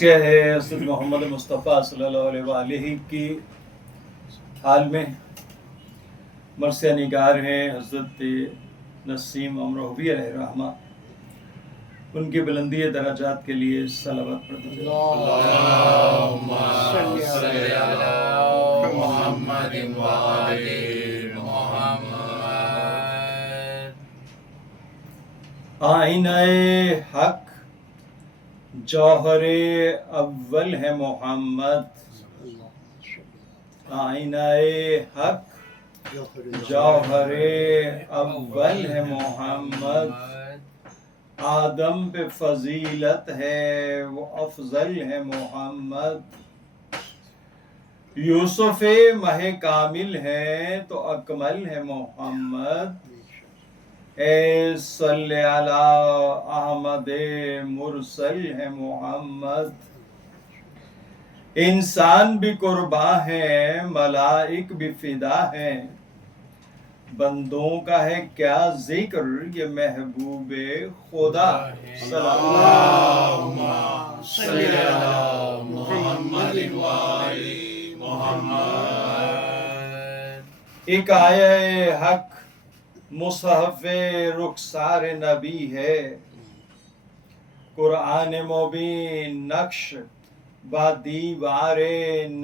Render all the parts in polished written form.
مرثیہ ہے حضرت محمد مصطفیٰ صلی اللہ علیہ وآلہ کی حال میں مرثیہ نگار ہیں حضرت نسیم امروہوی علیہ الرحمہ. ان کی بلندی درجات کے لیے صلوات پڑھتے جائیں. اللہم صلی علی محمد وآل محمد. آئینہ حق جوہر اول ہے محمد. آئینہ حق جوہر اول ہے محمد. آدم پہ فضیلت ہے وہ افضل ہے محمد. یوسف مہ کامل ہے تو اکمل ہے محمد. اے صلی علی احمد مرسل ہے محمد. انسان بھی قرباں ہے ملائک بھی فدا ہیں. بندوں کا ہے کیا ذکر یہ محبوب خدا. اللہم صلی علی محمد وآل محمد. ایک آیہ حق مصحف رخسار نبی ہے. قرآن مبین نقش با دیوار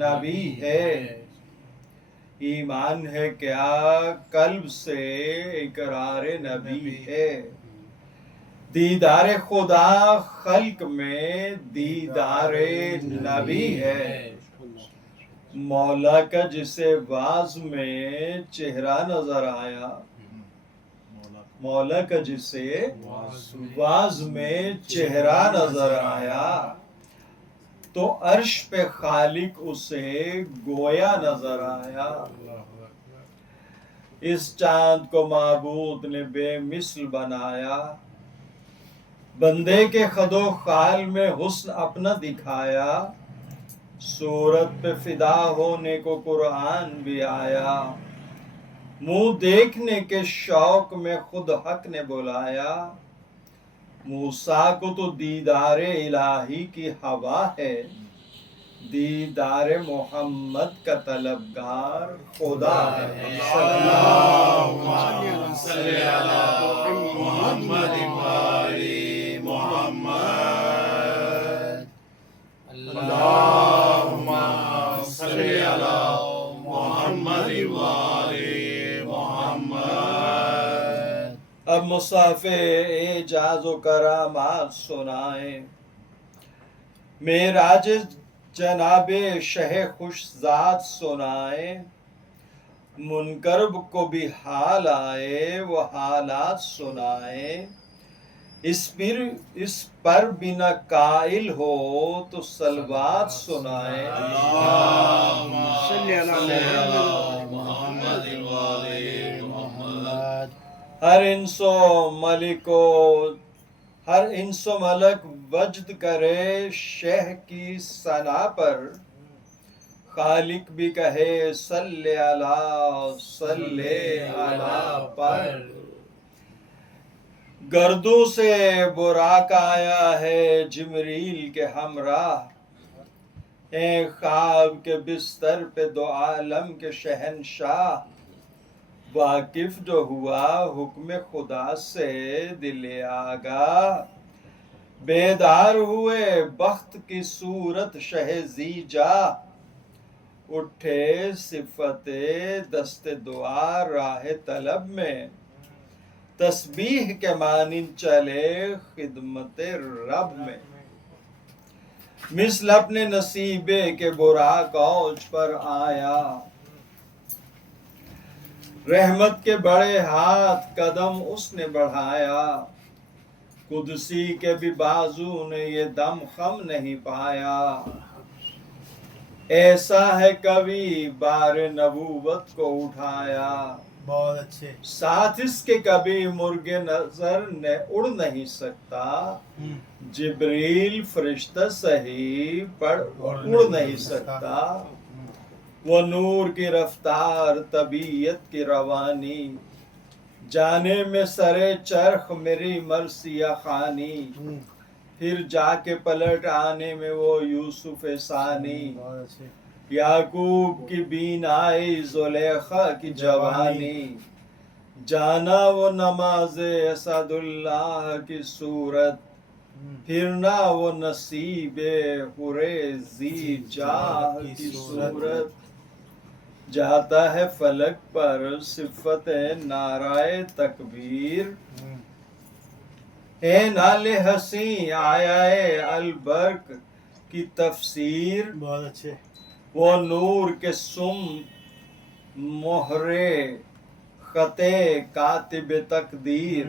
نبی ہے. ایمان ہے کیا قلب سے اقرار نبی ہے. دیدار خدا خلق میں دیدار نبی ہے. مولا کا جسے واز میں چہرہ نظر آیا. مولا کا جسے واز میں چہرہ نظر آیا تو عرش پہ خالق اسے گویا نظر آیا. اس چاند کو معبود نے بے مثل بنایا. بندے کے خد و خال میں حسن اپنا دکھایا. صورت پہ فدا ہونے کو قرآن بھی آیا. منہ دیکھنے کے شوق میں خود حق نے بلایا. موسیٰ کو تو دیدار الہی کی ہوا ہے. دیدار محمد کا طلبگار خدا ہے. اللہم صلی علی محمد وآل محمد. اللہم صلی علی محمد وآل محمد. اب مصحف اعجاز و کرامات سنائیں. معراج جناب شہ خوش ذات سنائیں. منکرب کو بھی حال آئے وہ حالات سنائیں. اس پر بنا قائل ہو تو صلوات سنائیں. اللہم صلی علی محمد وآل محمد. ہر انس و ملک وجد کرے شہ کی ثنا پر. خالق بھی کہے صلی علی پر. گردوں سے براق آیا ہے جبریل کے ہمراہ. اے خواب کے بستر پہ دو عالم کے شہنشاہ. واقف جو ہوا حکم خدا سے دل آگاہ. بیدار ہوئے بخت کی صورت شہ زیجا. اٹھے صفت دست دعا راہ طلب میں. تسبیح کے مانند چلے خدمت رب میں. مثل اپنے نصیبے کے براق اوج پر آیا. رحمت کے بڑے ہاتھ قدم اس نے بڑھایا. قدسی کے بھی بازو نے یہ دم خم نہیں پایا. ایسا ہے کبھی بار نبوت کو اٹھایا. بہت اچھے. ساتھ اس کے کبھی مرغ نظر نے اڑ نہیں سکتا. جبریل فرشتہ صحیح پر اڑ نہیں سکتا. وہ نور کی رفتار طبیعت کی روانی. جانے میں سرے چرخ میری مرثیہ خوانی. پھر جا کے پلٹ آنے میں وہ یوسف ثانی، بہت اچھے. یعقوب کی بین آئی زلیخا کی جوانی، جانا وہ نماز اسد اللہ کی صورت، پھرنا وہ نصیب حریزی جاہ کی صورت، جاتا ہے فلک پر صفت نعرہ تکبیر، اے نال حسین آیا ہے البرق کی تفسیر، بہت اچھے. وہ نور کے سم مہرے خط کاتب تقدیر،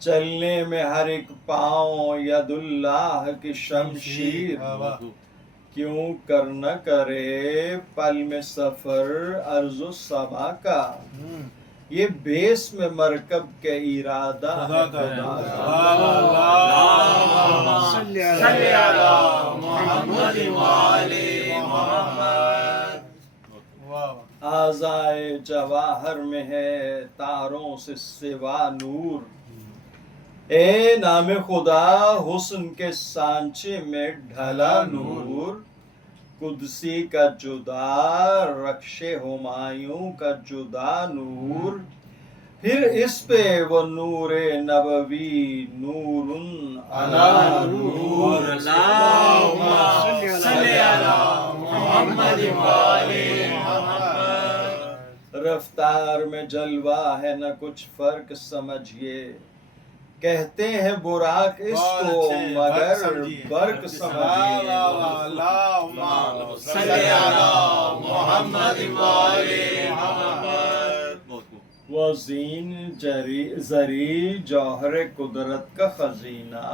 چلنے میں ہر ایک پاؤں ید اللہ کی شمشیر، واہ واہ. کیوں کر نہ کرے پل میں سفر ارض و سبا کا، یہ بیس میں مرکب کے ارادہ خدا کا. خدا کا۔ واہ اللہم صلی علی محمد وآل محمد. واہ واہ. اعضائے جواہر میں ہے تاروں سے سوا نور، اے نام خدا حسن کے سانچے میں ڈھلا نور، قدسی کا جدا رخش ہمایوں کا جدا نور، پھر اس پہ وہ نور نبوی نور علی نور، اللہم صلی علی محمد وآل محمد. رفتار میں جلوہ ہے نہ کچھ فرق سمجھیے، کہتے ہیں براق اس بہت کو اچھے. مگر برق واہ سمجھیے، واہ واہ. اللہم صلی علی محمد وآل محمد. وہ زین زری جوہر قدرت کا خزینہ،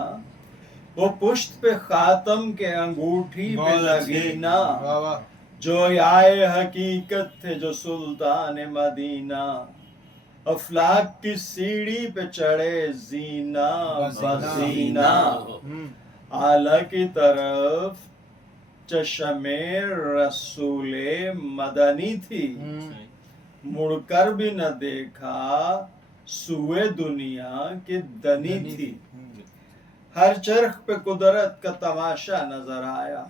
وہ پشت پہ خاتم کے انگوٹھی پہ بہت اچھے. نگینہ، واہ واہ. جو آئے حقیقت تھے جو سلطان مدینہ، افلاک کی سیڑھی پہ چڑھے زینہ بزینہ، اعلیٰ کی طرف چشم رسول مدنی تھی، مڑ کر بھی نہ دیکھا سوئے دنیا کے دنی تھی، ہر چرخ پہ قدرت کا تماشا نظر آیا،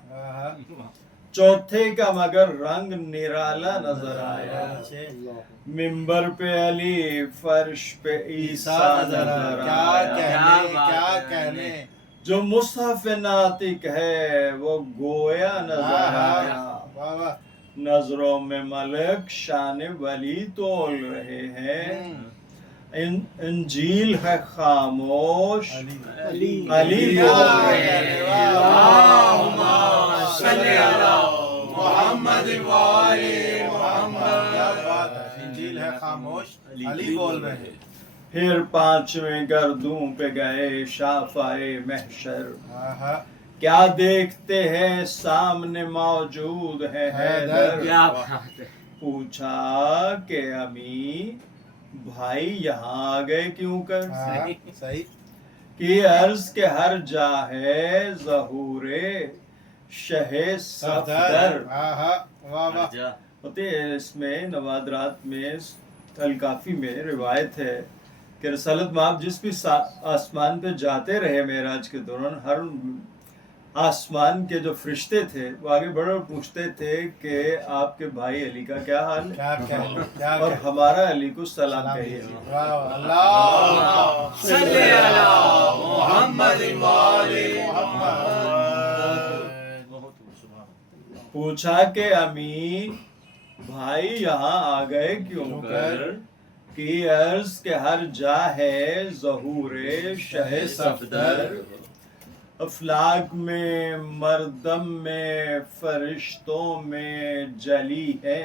چوتھے کا مگر رنگ نرالا نظر آیا، ممبر پہ علی فرش پہ عیسیٰ نظر آیا، کیا کہنے. جو مصحف ناطق ہے وہ گویا نظر آیا، واہ واہ. نظروں میں ملک شان ولی تول رہے ہیں، انجیل ہے خاموش علی بول رہے ہیں، اللہم صلی علی محمد وآل محمد. کیا بات ہے. انجیل ہے خاموش علی بول رہے ہیں. پھر پانچویں گردوں پہ گئے شافعِ محشر، کیا دیکھتے ہیں سامنے موجود ہے حیدر، پوچھا کہ امی بھائی یہاں آ گئے کیوں کر، صحیح. کہ عرض کے ہر جا ہے ظہور شہ صفدر، واہ واہ. ہوتے ہیں اس میں نوادرات میں الکافی میں روایت ہے کہ رسالت مآب جس بھی آسمان پہ جاتے رہے معراج کے دوران، ہر آسمان کے جو فرشتے تھے وہ آگے بڑھ کر پوچھتے تھے کہ آپ کے بھائی علی کا کیا حال ہے، اور ہمارا علی کو سلام کہیے. اللہم صلی علی محمد وآل محمد. پوچھا کہ امی بھائی یہاں آ گئے کیوں کر، کی عرض کہ ہر جا ہے ظہور شہ صفدر، افلاک میں مردم میں فرشتوں میں جلی ہے،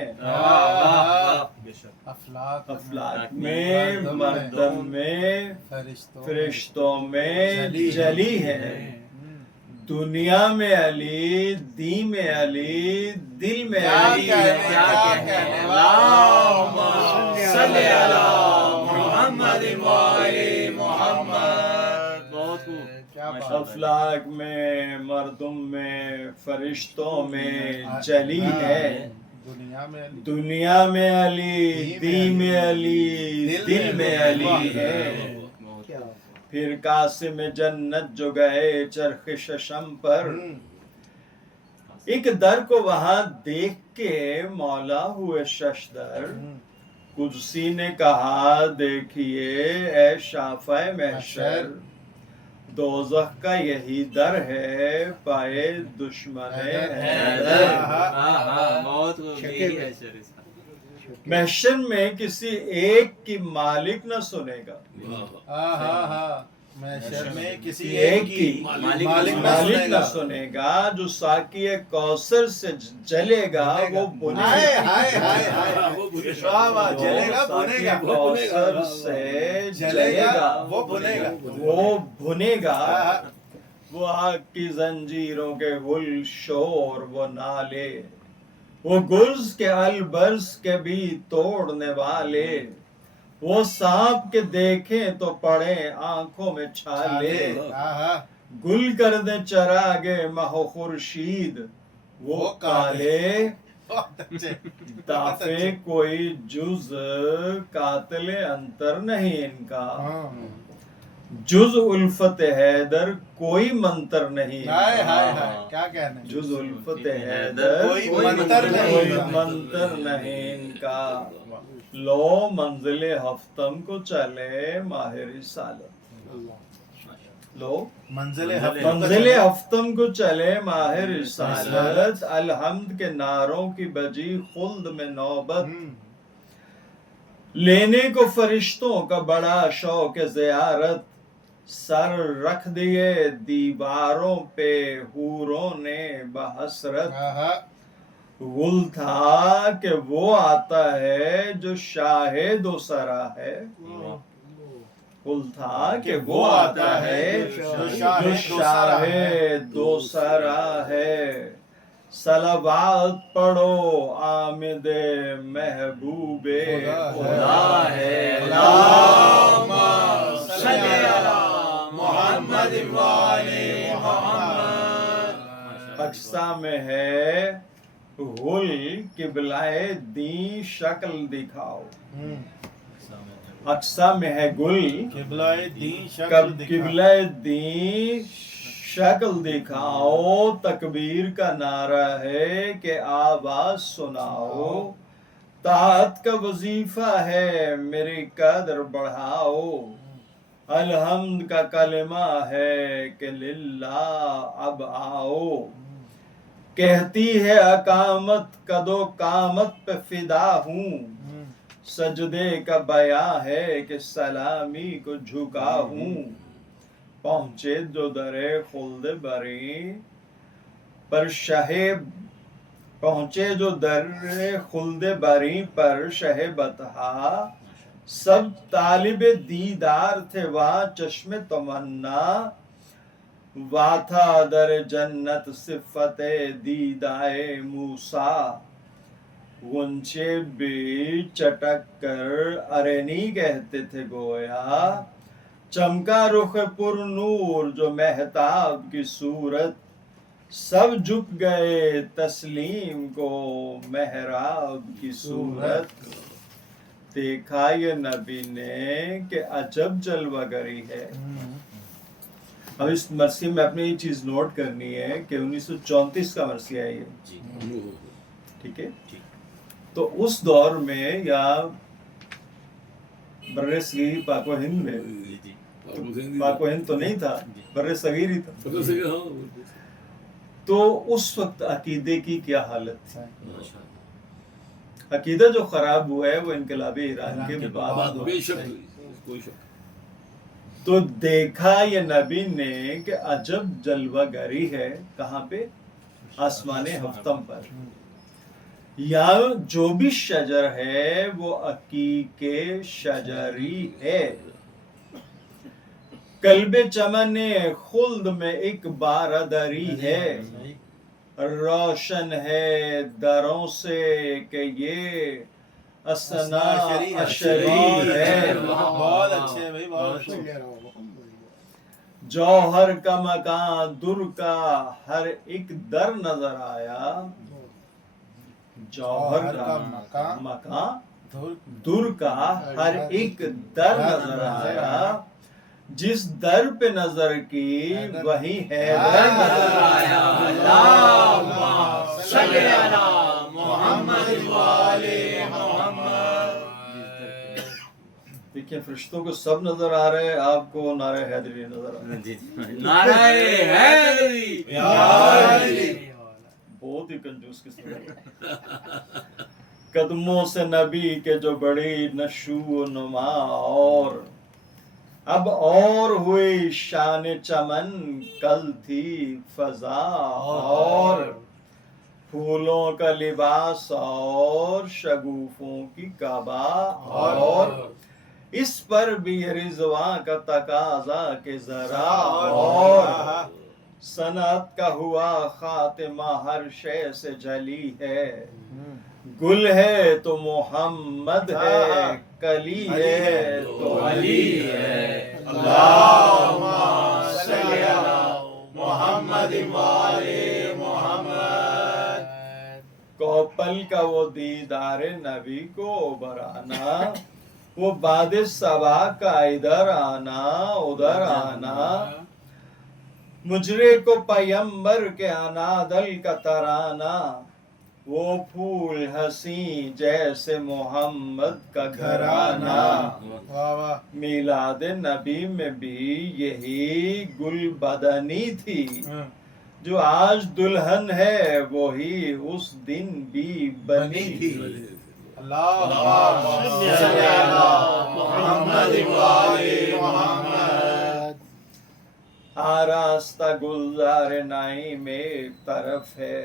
افلاک میں مردم میں فرشتوں میں جلی ہے، دنیا میں علی دی میں علی دل میں علی ہے، اللہم صلی علی محمد وآل محمد. افلاک میں مردم میں فرشتوں میں جلی ہے، دنیا میں علی دی میں علی دل میں علی ہے، پھر قاسم جنت جو گئے چرخ ششم پر، ایک در کو وہاں دیکھ کے مولا ہوئے ششدر، قدسی نے کہا دیکھیے اے شافع محشر، دوزخ کا یہی در ہے پائے دشمن حیدر۔ موت کو یہی ہے سر اس کا۔ محشر میں کسی ایک کی مالک نہ سنے گا، محشر میں کسی ایک ایک کی کی مالک مالک نہ سنے گا، جو ساقی کوثر سے جلے گا وہ بنے ہائے گا، ہائے ہائے ہائے، واہ واہ، جلے گا بنے گا، ساقی کوثر سے جلے گا وہ بنے گا، وہ بھنے گا، وہ آگ کی زنجیروں کے گل شور وہ نالے، وہ گرز کے البرز کے بھی توڑنے والے، وہ سانپ کے دیکھیں تو پڑے آنکھوں میں چھالے، گل کر دیں چراغے مہ و خورشید وہ کالے، دافع کوئی جز قاتل انتر نہیں ان کا، جز الفت حیدر کوئی منتر نہیں ہائے ہائے ان کا، ہائے، کیا کہنا ہے، جز الفت حیدر کوئی منتر نہیں کوئی ان کا، منتر نہیں ان کا، لو منزل ہفتم کو چلے ماہ رسالت، لو منزل منزل ہفتم کو چلے ماہ رسالت، الحمد کے نعروں کی بجی خلد میں نوبت، لینے کو فرشتوں کا بڑا شوق زیارت، سر رکھ دیے دیواروں پہ حوروں نے بحسرت، غل تھا کہ وہ آتا ہے جو شاہ دو سرا ہے، غل تھا کہ وہ آتا ہے جو شاہ دو سرا ہے، صلوات پڑھو آمد محبوب خدا ہے، اللہم صلی علی محمد وآل محمد۔ اقسام میں ہے غل قبلہ دین شکل دکھاؤ، اقسا میں ہے گل قبلہ دین شکل دکھا، قبلہ دین شکل دکھاؤ، تکبیر کا نعرہ ہے کہ آواز سناؤ، طاعت کا وظیفہ ہے میری قدر بڑھاؤ، الحمد کا کلمہ ہے کہ للہ اب آؤ، کہتی ہے اقامت قدو قامت پہ فدا ہوں، سجدے کا بیاں ہے کہ سلامی کو جھکا ہوں، پہنچے جو در خلد بری پر پہنچے جو در خلد بری پر شہ بطحا، سب طالب دیدار تھے وہاں چشم تمنا، وا تھا در جنت صفت دیدائے موسیٰ، غنچے بھی چٹک کر ارنی کہتے تھے گویا، چمکا رخ پر نور جو مہتاب کی صورت، سب جھک گئے تسلیم کو محراب کی صورت، دیکھا یہ نبی نے کہ عجب جلوہ گری ہے۔ اب اس مرثیے میں اپنے یہ چیز نوٹ کرنی ہے کہ 1934 کا مرثیہ ہے یہ، ٹھیک ہے؟ تو اس دور میں یا بر صغیر پاک و ہند میں، پاک و ہند تو نہیں تھا، بر صغیر ہی تھا، تو اس وقت عقیدے کی کیا حالت تھی؟ عقیدہ جو خراب ہوا ہے وہ انقلاب ایران کے بعد ہوا، تو دیکھا یہ نبی نے کہ عجب جلوہ گری ہے، کہاں پہ؟ آسمان ہفتم پر، یا جو بھی شجر ہے وہ عقیق شجری ہے، قلب چمن خلد میں ایک بارادری ہے، روشن ہے دروں سے کہ یہ اسنا اشری ہے، بہت اچھے بھائی، بہت اچھے، جوہر کا مکان در کا ہر ایک در نظر آیا، جوہر کا مکان در کا ہر ایک در نظر آیا، جس در پہ نظر کی وہی حیدر نظر آیا اللہم صلی علی محمد وآلِ محمد. دیکھیں فرشتوں کو سب نظر آ رہے ہیں، آپ کو نعرہ حیدری نظر آ رہا ہے. نعرہ حیدری. بہت ہی کنجوس قسم ہے. قدموں سے نبی کے جو بڑی نشو و نما، اور اب اور ہوئی شان چمن، کل تھی فضا اور پھولوں کا لباس اور شگوفوں کی کعبہ، اور اس پر بھی رضوان کا تقاضا کہ ذرا اور صنعت کا ہوا خاتمہ ہر شے سے جلی ہے. گل ہے تو محمد ہے، کلی ہے تو علی ہے. اللہم صلی علی محمد وآلِ محمد. کوپل کا وہ دیدار نبی کو برانا، وہ باد صبا کا ادھر آنا ادھر آنا، مجرے کو پیمبر کے انادل کا ترانہ، وہ پھول ہنسی جیسے محمد کا گھرانہ. میلاد نبی میں بھی یہی گل بدنی تھی، جو آج دلہن ہے وہی اس دن بھی بنی تھی. اللہم صلی علی محمد وآلِ محمد. آراستہ گلزار نعیم ایک طرف ہے،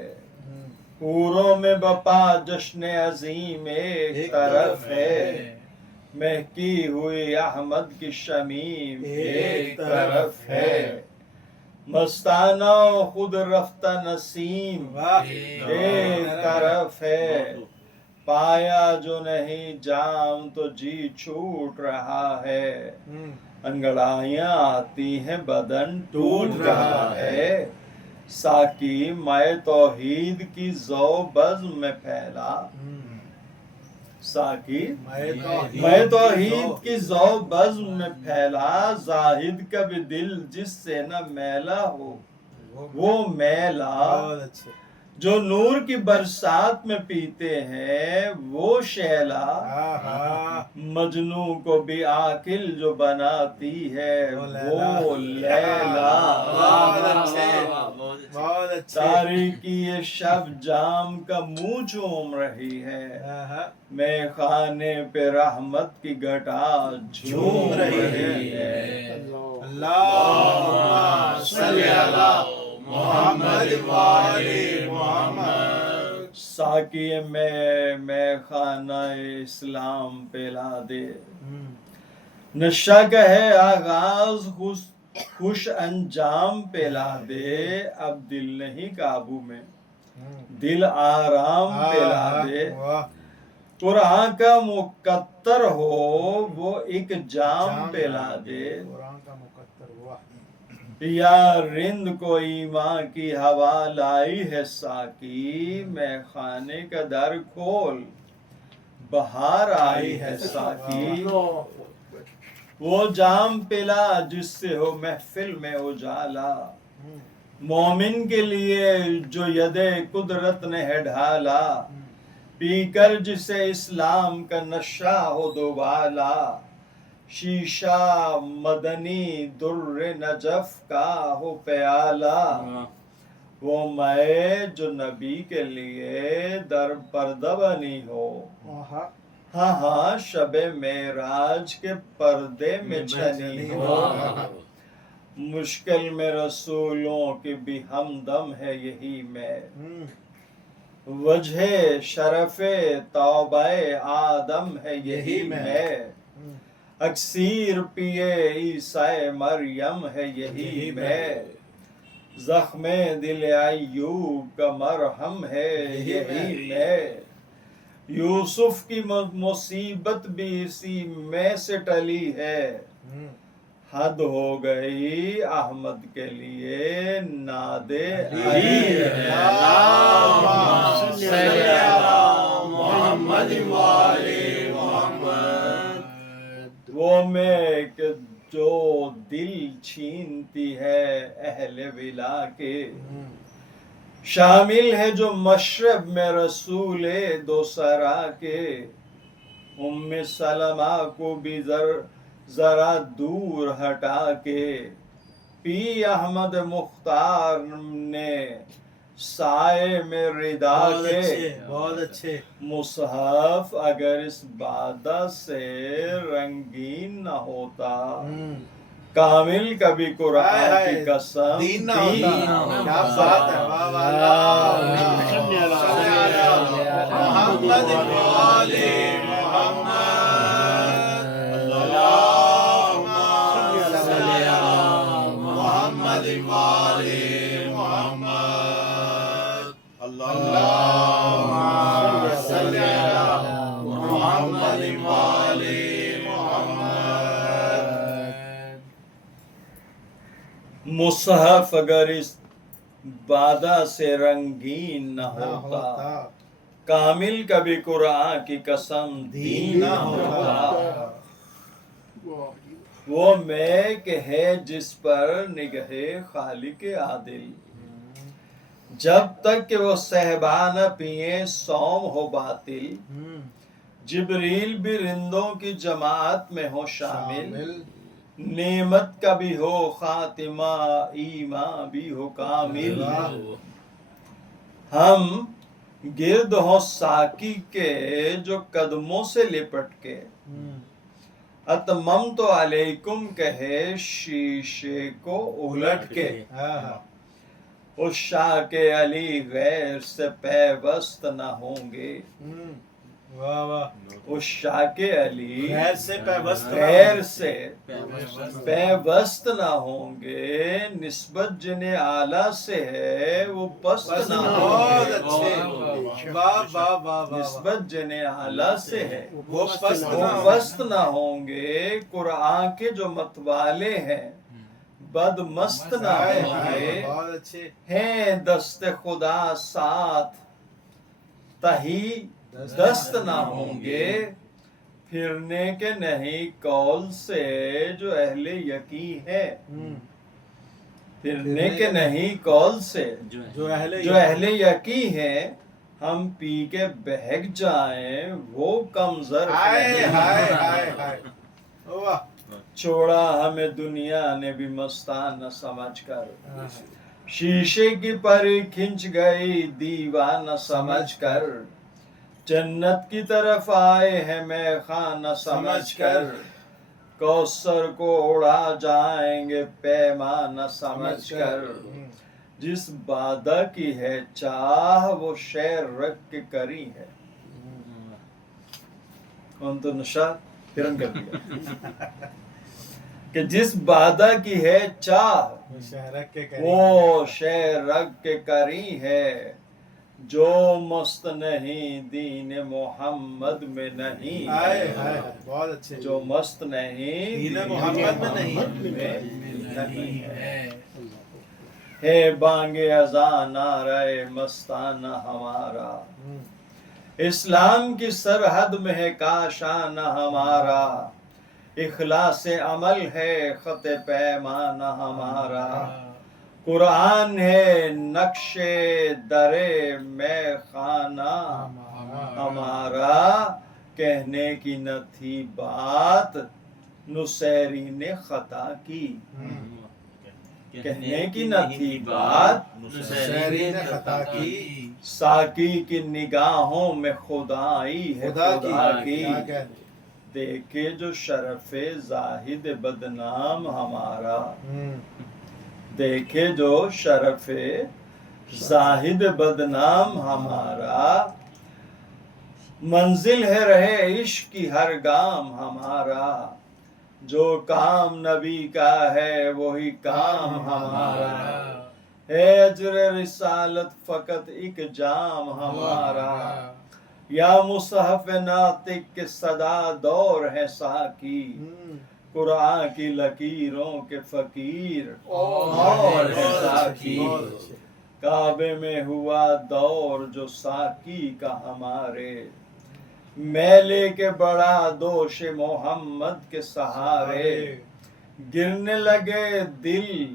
حوروں میں بپا جشن عظیم ایک طرف ہے، مہکی ہوئی احمد کی شمیم ایک طرف ہے، مستانہ خود رفتہ نسیم ایک طرف ہے، پایا جو نہیں جام تو جی چھوٹ رہا ہے، انگڑائیاں آتی ہیں بدن ٹوٹ رہا ہے. ساقی میں توحید کی ذو بزم میں پھیلا، ساقی میں توحید کی ذو بزم میں پھیلا، زاہد کا بھی دل جس سے نہ میلا ہو وہ میلا، جو نور کی برسات میں پیتے ہیں وہ شیلا، مجنو کو بھی عاقل جو بناتی ہے وہ لیلا. تاریکی یہ شب جام کا منہ چوم رہی ہے، میں خانے پہ رحمت کی گھٹا جھوم رہی ہے. اللہم صلی علی محمد وآلِ محمد. ساقی میں خانہ اسلام پلا دے، نشہ کا ہے آغاز خوش انجام پلا دے، اب دل نہیں قابو میں دل آرام پلا دے. قرآن کا مقتر ہو وہ ایک جام پلا دے، یا رند کو ایمان کی ہوا لائی ہے ساقی، میں خانے کا در کھول بہار آئی ہے ساقی. وہ جام پلا جس سے ہو محفل میں اجالا، مومن کے لیے جو ید قدرت نے ہے ڈھالا، پی کر جسے اسلام کا نشہ ہو دوبالا، شیشہ مدنی در نجف کا ہو پیالہ، وہ میں جو نبی کے لیے در پردہ بنی ہو، ہاں ہاں شب معراج کے پردے میں چھنی ہو. مشکل میں رسولوں کی بھی ہمدم ہے یہی میں، وجہ شرف توبہ آدم ہے یہی میں، اکسیر پیے عیسیٰ مریم ہے یہی میں، زخم دل ایوب کا مرہم ہے یہی میں، یوسف کی مصیبت بھی اسی میں سے ٹلی ہے، حد ہو گئی احمد کے لیے ناد علی ہے. اللہم صلی علی محمد وآلِ محمد. وہ میں کہ جو ہے اہل ولا کے شامل ہے جو مشرب میں رسول دوسرا کے ام سلمہ کو بھی ذرا دور ہٹا کے پی احمد مختار نے سائے میں ردا کے بہت اچھے مصحف اگر اس بادہ سے رنگین نہ ہوتا کامل کبھی قرآن کی قسم دین نہ ہوتا کیا بات ہے واہ واہ محمد والے محمد اللہم صلی علی محمد والے محمد اللہم صلی علی محمد والے محمد مصحف اگر اس بادہ سے رنگین نہ ہوتا کامل کبھی قرآن کی قسم دین نہ ہوتا وہ میک ہے جس پر نگہ خالق عادل جب تک کہ وہ صحبہ نہ پیئے سوم ہو باطل جبریل بھی رندوں کی جماعت میں ہو شامل نعمت کا بھی ہو خاتمہ ایمان بھی ہو کامل ہم گرد ہو ساکی کے جو قدموں سے لپٹ کے اتمم تو علیکم کہے شیشے کو الٹ کے اس شاہ کے علی غیر سے پیوست نہ ہوں گے اس شاہ کے علی غیر سے پیوست نہ ہوں گے نسبت جنہیں اعلیٰ سے ہے وہ پست نہ ہوں گے نسبت جنہیں اعلیٰ سے ہے وہ پست نہ ہوں گے قرآن کے جو متوالے ہیں بد مست نہ ہوں گے ہیں دست خدا ساتھ تہی دست نہ ہوں گے پھرنے کے نہیں قول سے جو اہل یقین ہے پھرنے کے نہیں قول سے جو اہل یقین ہے ہم پی کے بہک جائیں وہ کمزر چھوڑا ہمیں دنیا نے بھی مستانہ سمجھ کر شیشے کی پری کھنچ گئی دیوانہ سمجھ کر جنت کی طرف آئے ہیں میں خانہ سمجھ کر کوثر کو اڑا جائیں گے پیمانہ سمجھ کر جس بادہ کی ہے چاہ وہ شیر رکھ کے کری ہے کون تو نشا پھرن کر دیا کہ جس بادہ کی ہے چاہ وہ شیر رکھ کے کری ہے جو مست نہیں دین محمد میں نہیں بہت اچھے جو مست نہیں دین محمد میں نہیں ہے بانگ اذان نعرہ مستانہ ہمارا اسلام کی سرحد میں ہے کاشانہ ہمارا اخلاص عمل ہے خط پیمانہ ہمارا قرآن ہے نقش در میں خانہ ہمارا کہنے کی نہ تھی بات نصیری نے خطا کی کہنے کی نہ تھی بات نصیری نے خطا کی ساکی کی نگاہوں میں خدائی ہے خدا کی دیکھے جو شرف زاہد بدنام ہمارا دیکھے جو شرف زاہد بدنام ہمارا منزل ہے رہے عشق کی ہر گام ہمارا جو کام نبی کا ہے وہی کام ہمارا ہے اجر رسالت فقط ایک جام ہمارا یا مصحف ناطق کے صدا دور ہے ساکی قرآن کی لکیروں کے فقیر اور ہے ساکی کعبے میں ہوا دور جو ساکی کا ہمارے میلے کے بڑا دوش محمد کے سہارے گرنے لگے دل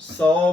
100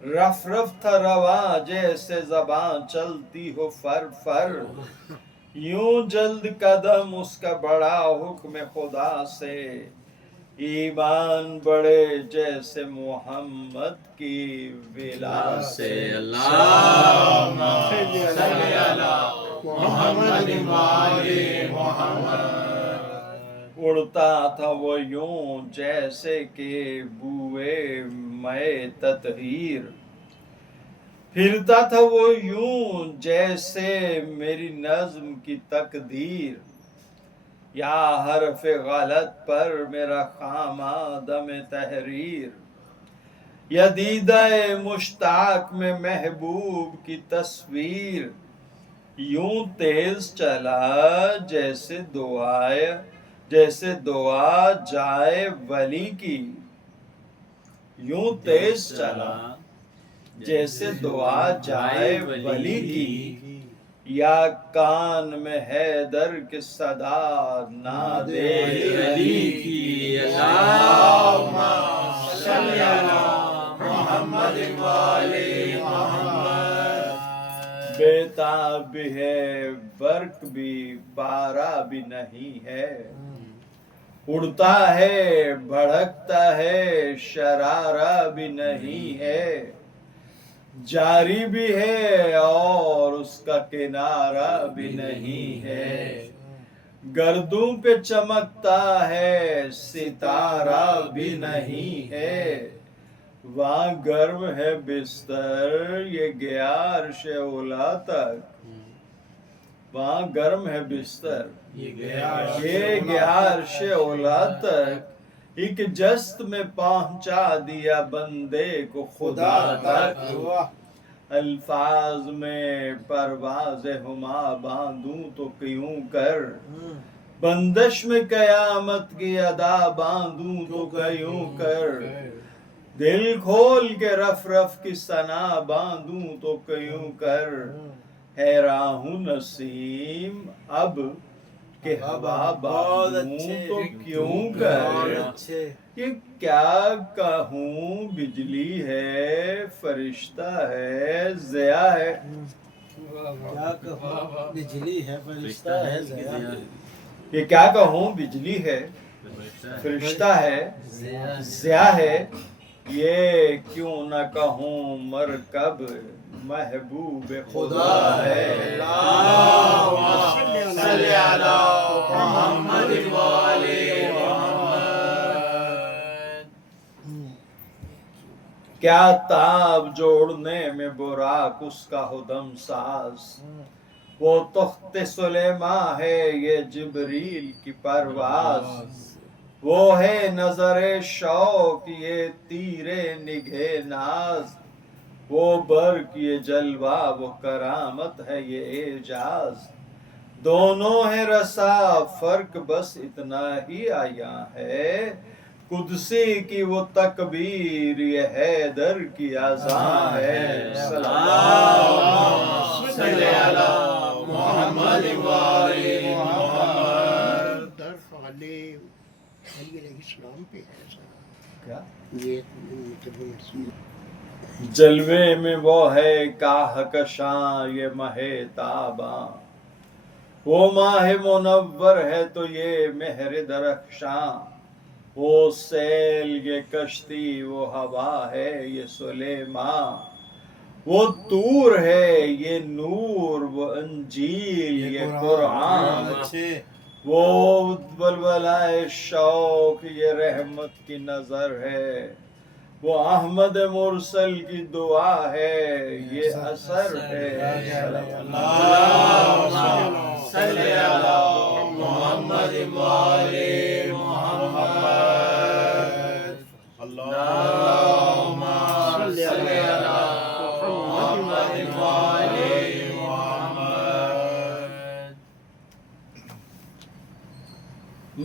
رف رف تھا رواں جیسے زباں چلتی ہو فر فر، یوں جلد قدم اس کا بڑا حکم خدا سے، ایمان بڑے جیسے محمد کی ولا سے۔ اللہم صلی علی محمد وآل محمد۔ اڑتا تھا وہ یوں جیسے کہ بوئے مے تطہیر، پھرتا تھا وہ یوں جیسے میری نظم کی تقدیر، یا حرف غلط پر میرا خامہ دم تحریر، یا دیدہ مشتاق میں محبوب کی تصویر، یوں تیز چلا جیسے دعا جائے ولی کی، یوں تیز چلا جیسے دعا جائے ولی کی، یا کان میں حیدر کی صدا نادے علی کی۔ اللہم صلی علی محمد وآل محمد۔ بیتاب بھی ہے برق بھی بارہ بھی نہیں ہے، اڑتا ہے بھڑکتا ہے شرارہ بھی نہیں ہے، جاری بھی ہے اور اس کا کنارہ بھی نہیں ہے، گردوں پہ چمکتا ہے ستارہ بھی نہیں ہے، وہاں گرم ہے بستر یہ گیا عرش اولا تک، وہاں گرم ہے بستر یہ گیا عرش اولا تک، ایک جست میں پہنچا دیا بندے کو خدا تک، الفاظ میں پرواز ہما باندھوں تو کیوں کر، بندش میں قیامت کی ادا باندھوں تو کیوں کر، دل کھول کے رف رف کی ثنا باندھوں تو کیوں کر، حیراں ہوں نسیم اب کہ ہوا باندھوں تو کیوں کر، یہ کیا کہوں بجلی ہے فرشتہ ہے ضیا ہے، کیا کہوں بجلی ہے فرشتہ ہے ضیا ہے، یہ کیا کہوں بجلی ہے فرشتہ ہے ضیا ہے، یہ کیوں نہ کہوں مرکب محبوب خدا ہے۔ اللہم صلی علی محمد وآل محمد۔ کیا تاب جوڑنے میں براق اس کا ہو دم ساز، وہ تخت سلیمان ہے یہ جبریل کی پرواز، وہ ہے نظر شوق یہ تیر نگہ ناز، وہ برق یہ جلوہ وہ کرامت ہے یہ اعجاز، دونوں ہے رسا فرق بس اتنا ہی آیا ہے، قدسی کی وہ تکبیر یہ حیدر کی اذان ہے۔ اللہم صلی علی محمد وآل محمد۔ درس علی علیہ السلام پہ ہے کیا یہ جلوے میں وہ ہے کہکشاں یہ ماہ تاباں، وہ ماہ منور ہے تو یہ مہر درخشاں، وہ سیل یہ کشتی وہ ہوا ہے یہ سلیمان، وہ طور ہے یہ نور وہ انجیل یہ قرآن، وہ ولولائے شوق یہ رحمت کی نظر ہے، وہ احمد مرسل کی دعا ہے یہ اثر ہے۔ اللہم صلی علی محمد وآل محمد۔ اللہم صلی علی محمد وآل محمد۔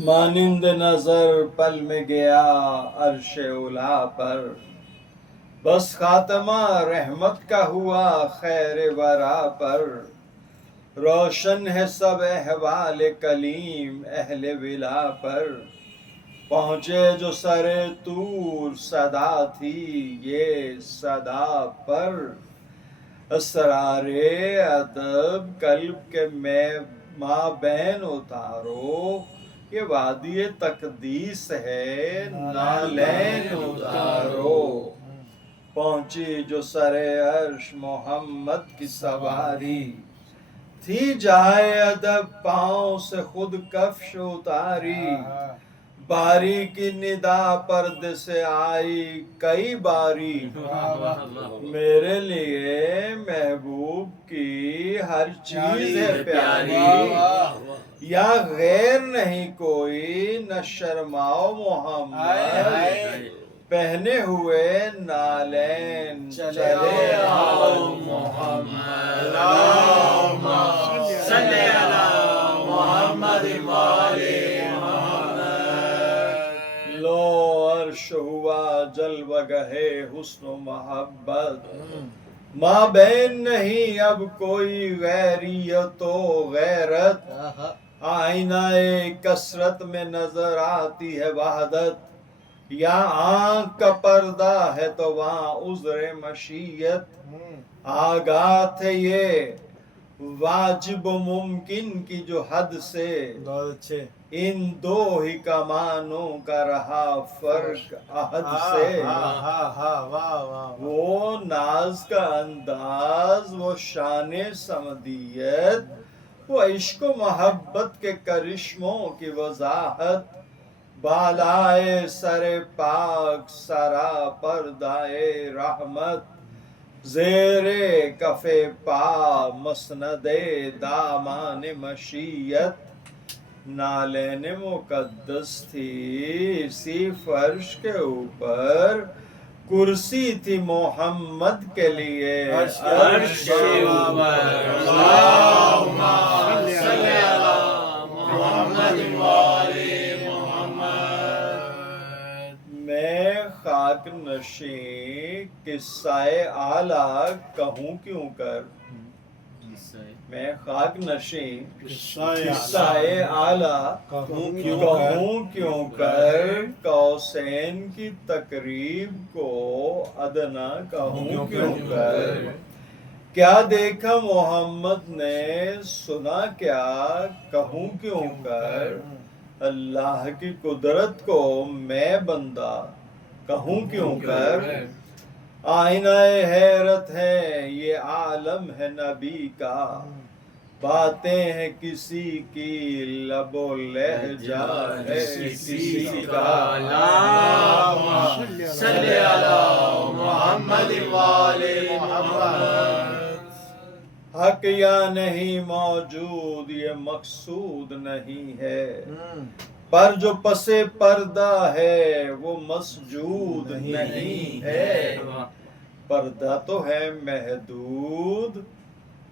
مانند نظر پل میں گیا عرش اولا پر، بس خاتمہ رحمت کا ہوا خیر ورا پر، روشن ہے سب احوال کلیم اہل ولا پر، پہنچے جو سر طور صدا تھی یہ صدا پر اسرار ادب قلب کے مابین اتارو یہ وادی تقدیس ہے نالین اتارو پہنچی جو سر عرش محمد کی سواری تھی جائے ادب پاؤں سے خود کفش اتاری باری کی ندا پردے سے آئی کئی باری میرے لیے محبوب کی ہر چیز ہے پیاری یا غیر نہیں کوئی نہ شرماؤ محمد پہنے ہوئے نالین چلے آؤ محمد اللہم صلی علی محمد وآلِ محمد لو عرش ہوا جلوہ گہے حسن و محبت ماں بین نہیں اب کوئی غیریت و غیرت آئینہ کثرت میں نظر آتی ہے وحدت یا آنکھ کا پردہ ہے تو وہاں عذر مشیت آگاہ تھے یہ واجب و ممکن کی جو حد سے بہت اچھے ان دو ہی کمانوں کا رہا فرق عہد سے وہ ناز کا انداز وہ شان سمدیت وہ عشق و محبت کے کرشموں کی وضاحت بالائے سر پاک سرا پردائے رحمت زیر کف پا مسند دامان مشیت نالین مقدس تھی اسی فرش کے اوپر کرسی تھی محمد کے لیے عرش کے اوپر اللہم صلی علی محمد وآلِ میں خاک نشیں قصہ اعلیٰ کہوں کیوں کر میں خاک نشیں قصہ اعلیٰ کہوں کیوں کر قوسین کی تقریب کو ادنا کہوں کیوں کر کیا دیکھا محمد نے سنا کیا کہوں کیوں کر اللہ کی قدرت کو میں بندہ کہوں کیوں کر آئینہ حیرت ہے یہ عالم ہے نبی کا باتیں ہیں کسی کی لب و لہجہ ہے کسی کا اللہم صلی علی محمد وآلِ محمد حق یا نہیں موجود یہ مقصود نہیں ہے پر جو پس پردہ ہے وہ مسجود نہیں ہے پردہ تو ہے محدود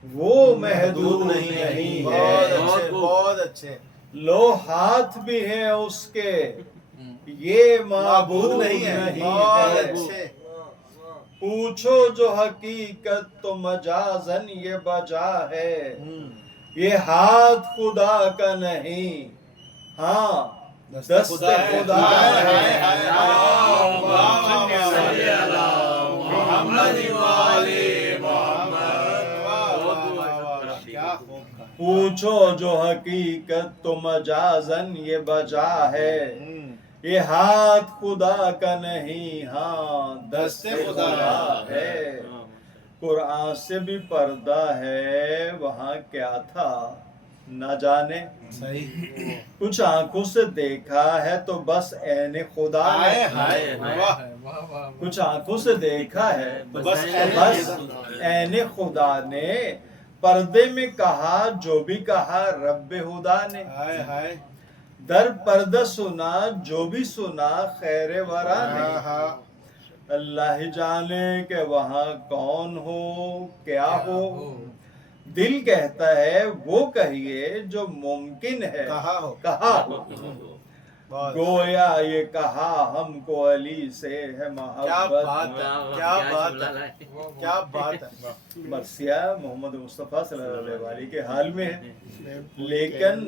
وہ محدود نہیں ہے بہت اچھے لو ہاتھ بھی ہیں اس کے یہ معبود نہیں ہے پوچھو جو حقیقت تو مجازن یہ بجا ہے یہ ہاتھ خدا کا نہیں ہاں دست خدا ہے پوچھو جو حقیقت تو مجازن یہ بجا ہے یہ ہاتھ خدا کا نہیں ہاں دست خدا ہے قرآن سے بھی پردہ ہے وہاں کیا تھا نہ جانے کچھ آنکھوں سے دیکھا ہے تو بس عین خدا نے کچھ آنکھوں سے دیکھا ہے تو بس عین خدا نے پردے میں کہا جو بھی کہا رب خدا نے در پردہ سنا جو بھی سنا خیر ورا نے اللہ ہی جانے کہ وہاں کون ہو کیا ہو دل کہتا ہے وہ کہیے جو ممکن ہے کہا ہو گویا یہ کہا ہم کو علی سے ہے محبت کیا بات ہے مرثیہ محمد مصطفیٰ صلی اللہ علیہ وآلہ کے حال میں ہے لیکن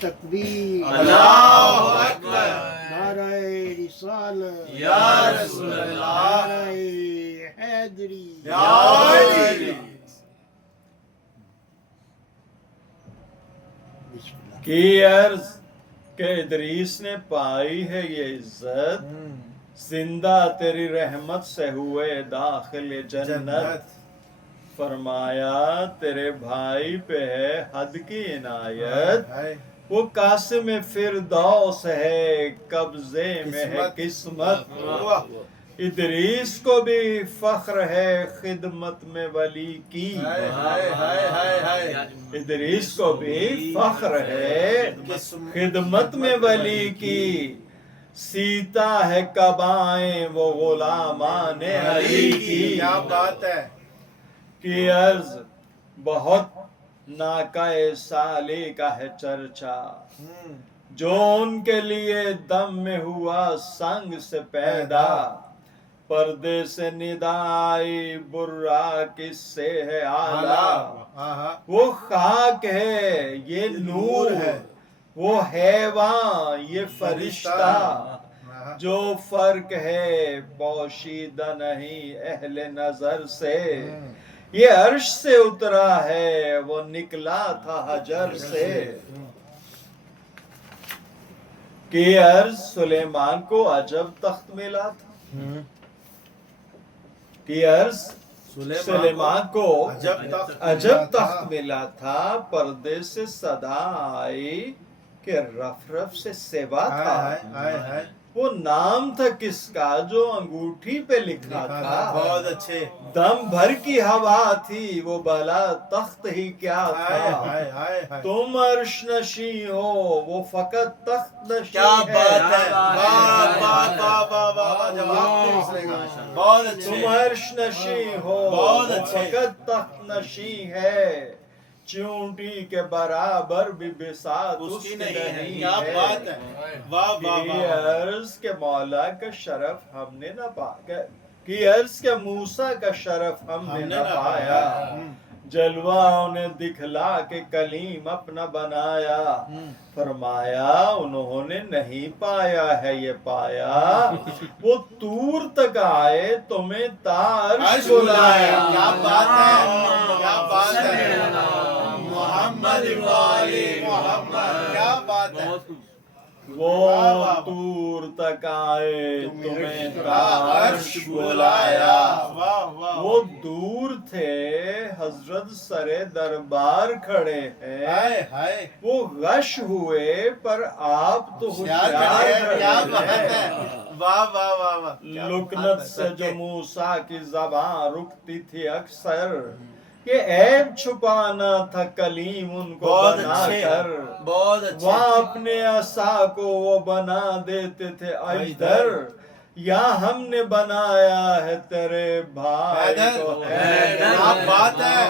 تکبیر اللہ اکبر نعرہ رسالت یا رسول اللہ نعرہ حیدری یا علی بسم اللہ کی عرض کہ ادریس نے پائی ہے یہ عزت زندہ تیری رحمت سے ہوئے داخل جنت فرمایا تیرے بھائی پہ ہے حد کی عنایت وہ قاسم فردوس ہے قبضے میں ہے قسمت ادریس کو بھی فخر ہے خدمت میں ولی کی ادریس کو بھی فخر ہے خدمت میں ولی کی سیتا ہے کبائیں وہ غلامان علی کی کیا بات ہے کی عرض بہت ناکائے سالے کا ہے چرچا جو ان کے لیے دم میں ہوا سنگ سے پیدا پردے سے ندا آئی برا کس سے ہے آلہ وہ خاک ہے یہ نور ہے وہ حیوان یہ فرشتہ جو فرق ہے پوشیدہ نہیں اہل نظر سے یہ عرش سے اترا ہے وہ نکلا تھا حجر سے کہ عرض سلیمان کو عجب تخت ملا تھا کہ عرض سلیمان کو عجب تخت ملا تھا پردے سے صدا آئی کہ رف رف سے سوا تھا وہ نام تھا کس کا جو انگوٹھی پہ لکھا تھا بہت اچھے دم بھر کی ہوا تھی وہ بلا تخت ہی کیا تھا تم عرش نشیں ہو وہ فقط تخت نشیں کیا بات ہے ہے واہ واہ واہ واہ واہ جواب نہیں ملے گا بہت اچھے تم عرش نشیں ہو بہت وہ اچھے فقط تخت نشیں ہے چونٹی کے برابر بھی بساط اس کی نہیں ہے نہیں کیا ہے بات ہے واہ واہ کہ واہ عرض کے مولا کا شرف ہم نے نہ پایا کہ عرض کے موسیٰ کا شرف ہم نے نہ پایا جلوہ انہیں دکھلا کے کلیم اپنا بنایا فرمایا انہوں نے نہیں پایا ہے یہ پایا وہ طور تک آئے تمہیں تارش بلایا کیا بات ہے کیا بات ہے محمد والی محمد کیا بات ہے وہ طور تک آئے تمہیں تارش بلایا واہ واہ وہ دور تھے حضرت سرے دربار کھڑے ہیں ہائے ہائے وہ غش ہوئے پر آپ تو ہوشیار ہوشیار کھڑے ہیں کیا کھڑے بات ہیں ہے واہ واہ واہ واہ کیا لکنت بات ہے، سے جو سچے۔ موسیٰ کی زبان رکتی تھی اکثر کہ عیب چھپانا تھا کلیم ان کو بہت بنا اچھے کر بہت اچھے وہاں اپنے عصا کو وہ بنا دیتے تھے اجدر یا ہم نے بنایا ہے تیرے بھائی کو حیدر کیا بات ہے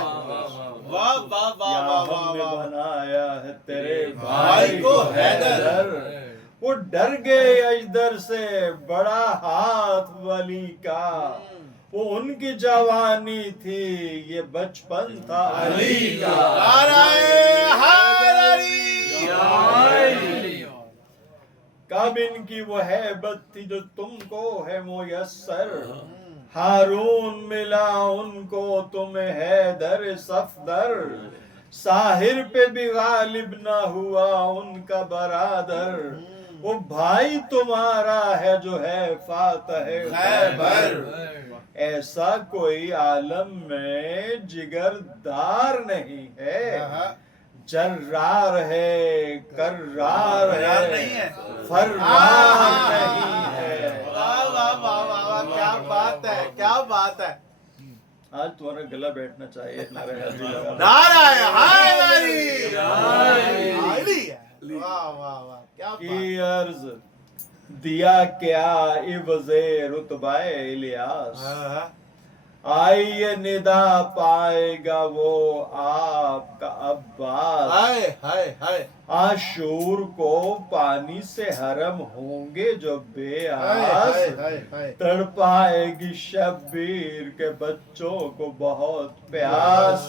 واہ واہ واہ یا واہ ہم نے واہ بنایا ہے تیرے بھائی بھائی کو کو حیدر وہ ڈر گئے اجدر سے بڑا ہاتھ ولی کا وہ ان کی جوانی تھی یہ بچپن تھا علی کا کب ان کی وہ ہیبت تھی جو تم کو ہے میسر ہارون ملا ان کو تمہیں حیدر صفدر ساحر پہ بھی غالب نہ ہوا ان کا برادر وہ بھائی تمہارا ہے جو ہے فاتح خیبر ایسا کوئی عالم میں جگردار نہیں ہے جرار ہے کرار ہے فرار نہیں ہے کیا بات ہے کیا بات ہے آج تمہارا گلا بیٹھنا چاہیے نعرہ حیدری لگا کی عرض دیا کیا عوض رتبہ الیاس آئیے ندا پائے گا وہ آپ کا عباس عاشور کو پانی سے حرم ہوں گے جو بے آس تڑ پائے گی شبیر کے بچوں کو بہت پیاس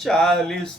40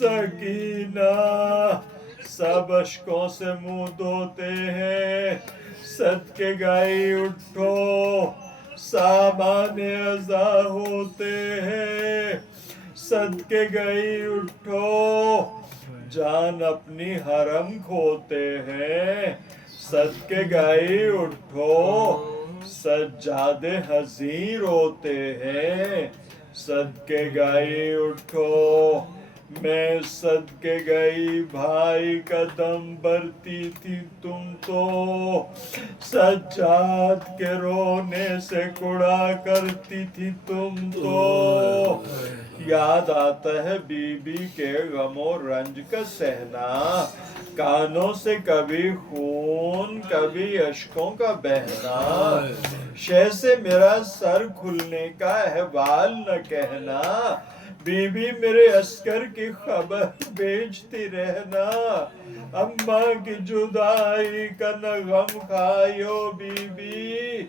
سکینہ سب اشکوں سے منہ دھوتے ہیں صدقے گئی اٹھو سامان ازا ہوتے ہیں صدقے گئی اٹھو جان اپنی حرم کھوتے ہیں صدقے گئی اٹھو سجادے حزین روتے ہیں صدقے گئی اٹھو میں صدقے گئی بھائی کا دم برتی تھی تم تو سجاد کے رونے سے کڑا کرتی تھی تم تو یاد آتا ہے بی بی کے غم و رنج کا سہنا کانوں سے کبھی خون کبھی اشکوں کا بہنا شہ سے میرا سر کھلنے کا احوال نہ کہنا بی بی میرے عسکر کی خبر بیچتی رہنا اماں کی جدائی کا نہ غم کھائیو بی بی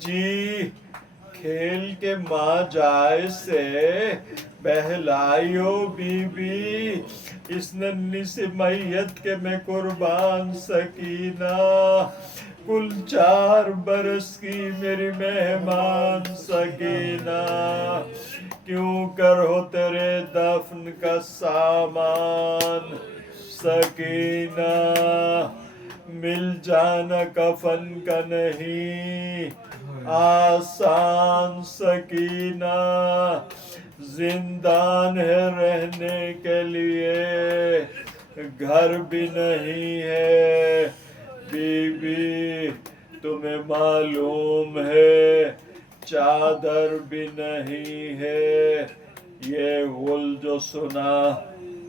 جی کھیل کے ماں جائے سے بہلائیو بی بی اس ننھی سی میت کے میں قربان سکینہ کل 4 برس کی میری مہمان سکینہ کیوں کرو تیرے دفن کا سامان سکینہ مل جانا کفن کا نہیں آسان سکینہ زندان ہے رہنے کے لیے گھر بھی نہیں ہے بی بی تمہیں معلوم ہے چادر بھی نہیں ہے یہ غل جو سنا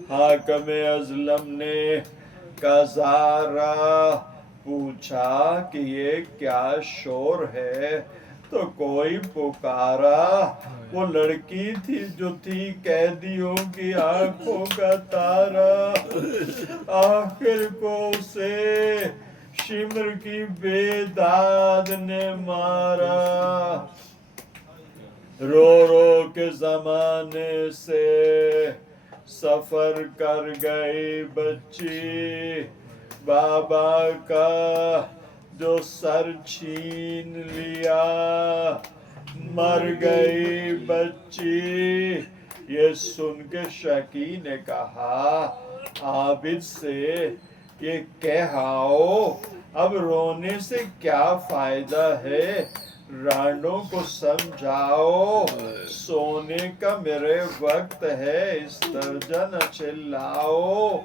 حاکم ازلم نے کزارا پوچھا کہ یہ کیا شور ہے تو کوئی پکارا وہ لڑکی تھی جو تھی قیدیوں کی آنکھوں کا تارا آخر کو اسے شمر کی بیداد نے مارا رو رو کے زمانے سے سفر کر گئی بچی بابا کا جو سر چھین لیا مر گئی بچی یہ سن کے شکی نے کہا عابد سے یہ کہاؤ اب رونے سے کیا فائدہ ہے رانڈوں کو سمجھاؤ سونے کا میرے وقت ہے اس درجہ نہ چلاؤ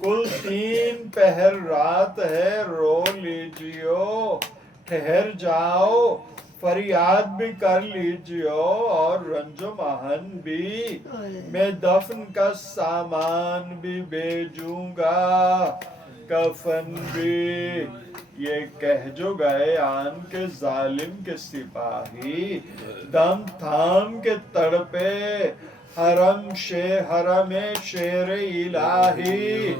کل 3 پہر رات ہے رو لیجیو ٹھہر جاؤ فریاد بھی کر لیجیو اور رنج و محن بھی میں دفن کا سامان بھی بھیجوں گا کفن بھی یہ کہہ جو گئے آن کے ظالم کے سپاہی دم تھام کے تڑپے حرم شیر الہی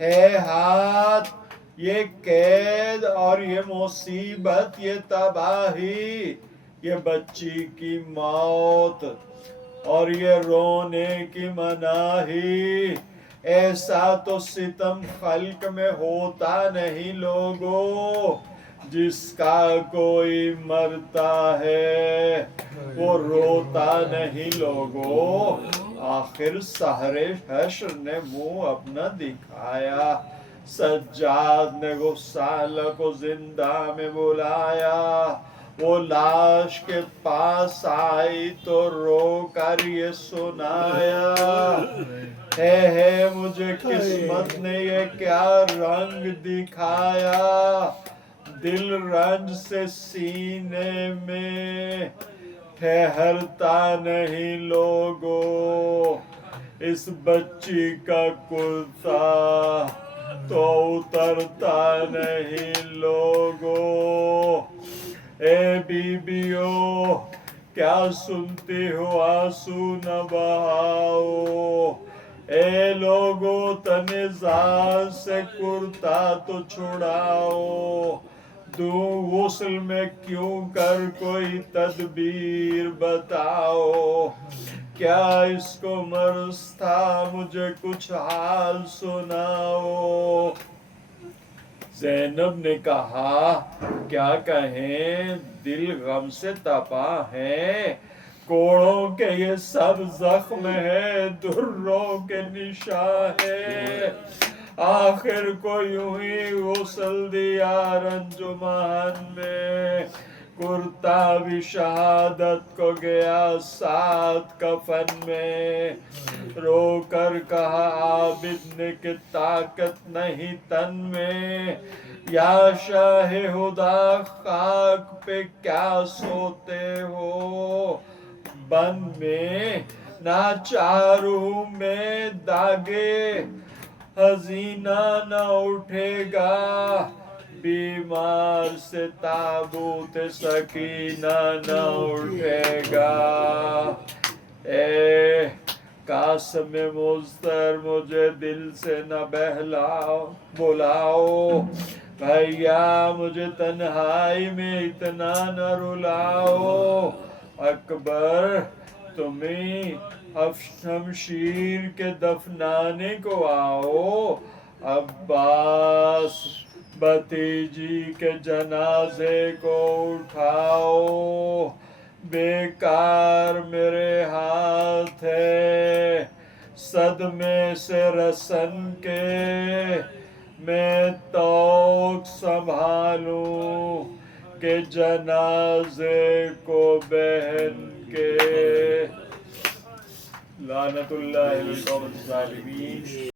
ہے ہاتھ یہ قید اور یہ مصیبت یہ تباہی یہ بچی کی موت اور یہ رونے کی مناہی ایسا تو ستم خلق میں ہوتا نہیں لوگو جس کا کوئی مرتا ہے وہ روتا نہیں لوگو آخر سحر حشر نے منہ اپنا دکھایا سجاد نے غسالہ کو زندہ میں بلایا وہ لاش کے پاس آئی تو رو کر یہ سنایا ہے مجھے قسمت نے یہ کیا رنگ دکھایا دل رنج سے سینے میں ٹھہرتا نہیں لوگو اس بچی کا کرتا تو اترتا نہیں لوگو اے بیبیو کیا سنتی ہو آنسو نہ بہاؤ اے لوگو تنزار سے کرتا تو چھڑاؤ دوں غسل میں کیوں کر کوئی تدبیر بتاؤ کیا اس کو مرض تھا مجھے کچھ حال سناؤ. زینب نے کہا کیا کہیں دل غم سے تپا ہے، کوڑوں کے یہ سب زخم ہے، دروں کے نشاں ہے، آخر کو یوں ہی غسل دیا انجمن میں، کرتا بھی شہادت کو گیا ساتھ کفن میں، رو کر کہا عابد نے کہ طاقت نہیں تن میں، یا شاہ ہدا خاک پہ کیا سوتے ہو، بن میں ناچاروں میں داغے حزینہ نہ اٹھے گا، بیمار سے تابوت سکینہ نہ اٹھے گا. اے قاسم مضطر مجھے دل سے نہ بلاؤ، بھیا مجھے تنہائی میں اتنا نہ رلاؤ، اکبر تمہیں شمشیر کے دفنانے کو آؤ، عباس بھتیجی کے جنازے کو اٹھاؤ، بیکار میرے ہاتھ ہے صدمے سے رسن کے، میں توق سنبھالوں کہ جنازے کو بہن کے. لعنت اللہ علی القوم الظالمین.